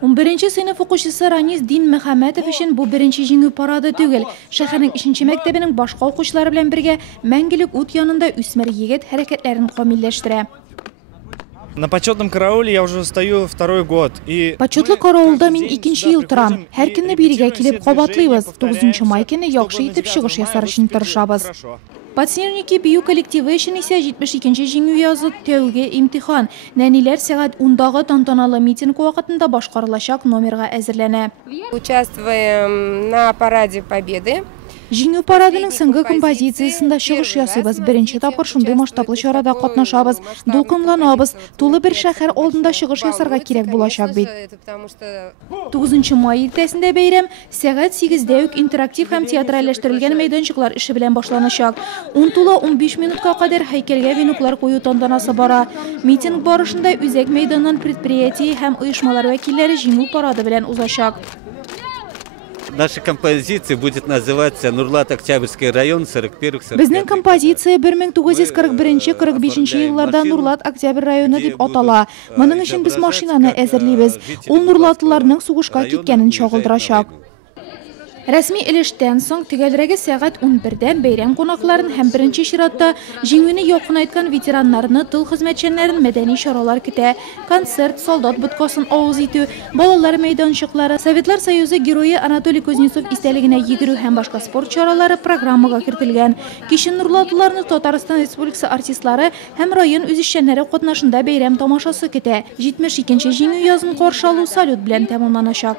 11 сыйныф укучысы Ранис Дин Мөхәммәтов өчен бу беренче җиңү парады түгел. Шәһәрнең 3нче мәктәбенең башка укучылары белән бергә мәңгелек ут янында үсмер егет хәрәкәтләрен камилләштерә. На почетном карауле я уже стою второй год. Почетлы караулда мин 2нче ел торам. Һәр көнне бирегә килеп кабатлыйбыз. 9 май көне яхшы итеп чыгыш ясар өчен тырышабыз. Подснежники бию коллективы өчен исә 72нче җиңү язы тәүге имтихан. Нәниләр сәгать 10дагы тантаналы митинг вакытында башкарылачак номерга әзерләнә. Участвуем на параде Победы. Җиңү парадының соңгы композициясында чыгыш ясыйбыз. Беренче тапкыр шундый масштаблы чарада катнашабыз. Дулкынланабыз. Тулы бер шәһәр алдында чыгыш ясарга кирәк булачак бит. 9 май иртәсендә бәйрәм сәгать 8дә үк интерактив һәм театральләштерелгән мәйданчыклар эше белән башланачак. 10:15 минутка кадәр һәйкәлгә венуклар кую тантанасы бара. Митинг барышында үзәк мәйданнан предприятие һәм оешмалар вәкилләре җиңү парады белән узачак. Наша композиция будет называться Нурлат Октябрьский район 41-45. Безнең композиция 1941-45 елларда Нурлат Октябрь районы дип атала. Моның өчен без машинаны әзерлибез. Ул нурлатлыларның сугышка киткәнен чагылдырачак. Рәсми элештән соң төгәлрәге сәгать 11дән бәйрәм кунакларын һәм беренче чиратта җиңүне якынайткан ветераннарны, тыл хезмәтчәннәрен мәдәни чаралар көтә. Концерт, солдат будкасын авыз итү, балалар мәйданчыклары, Советлар Союзы герое Анатолий Кузнецов истәлегенә йөгерү һәм башка спорт чаралары программага кертелгән. Кичен нурлатлыларны Татарстан Республикасы артистлары һәм район үзешчәннәре катнашында бәйрәм тамашасы көтә. 72нче җиңү язын каршы алу салют белән тәмамланачак.